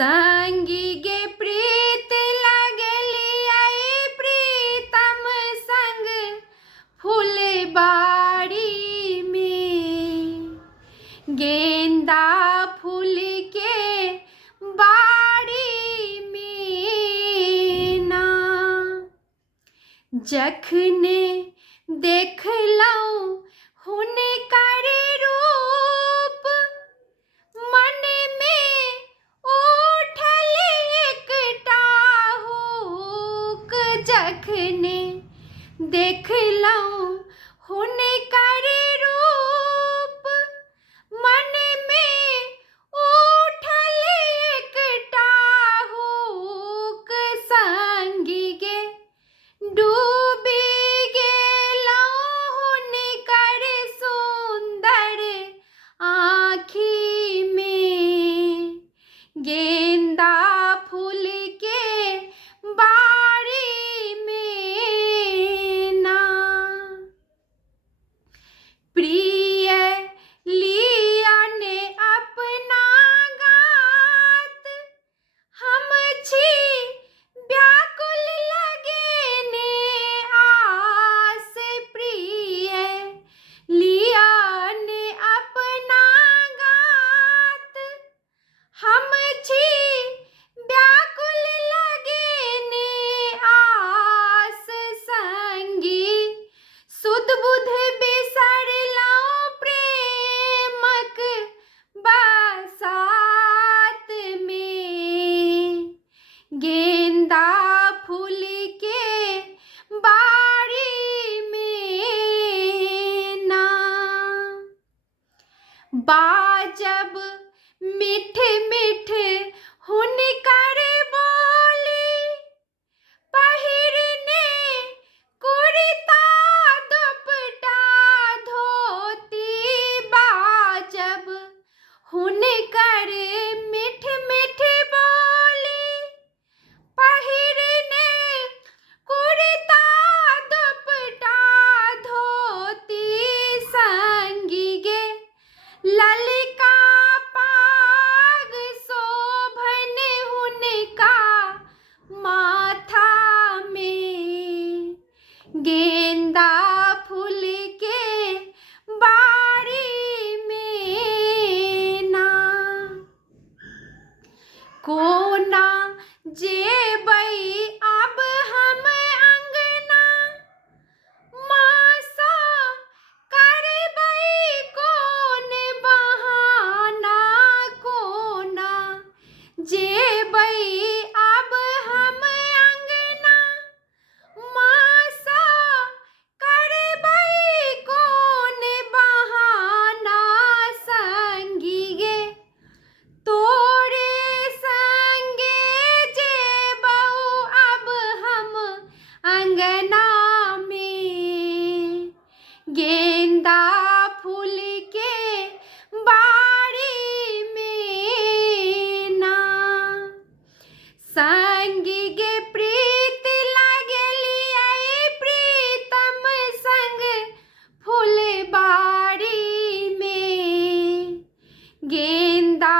संगी गे प्रीत लगली आई प्रीतम संग फुलबाड़ी में। गेंदा फूल के बाड़ी में ना जखने देखलौं हुनकर रूप मन में उठल एकटा हुक। जखने देखलौं हुनकर रूप मन में उठल एकटा हुक। संगी गे डूबी गेलौं हुनकर सुंदर आँखि में। गेंदा फूल के बाड़ी में ना प्रिय लिया ने अपना गात हम छी व्याकुल लगे ने आस। प्रिय लिया ने अपना गात हम छी व्याकुल लगे ने आस। संगी सुध बुध बिसरलौं प्रेमक बसात में। गेंदा फूल के बाड़ी में ना बाजब मिठ मिठ हुनकर बोली पहिरने कुर्ता दुपट्टा धोती। बाजब हुनकर मिठ मिठ बोली पहिरने कुर्ता दुपट्टा धोती। संगी गे ललका पाग शोभन हुनका माथा में। गेंदा फूल के बाड़ी में ना कोना जेबै अब हम अंगना मासा करबै कोन बहाना। कोना जेबै अब हम अंगना मासा करबै कोन बहाना। संगी गे तोरे संगे जेबौ अब हम अंगना में। गेंदा फूल के बाड़ी में ना संगी गे प्रीत लगली आई प्रीतम संग फुलबाड़ी में। गेंदा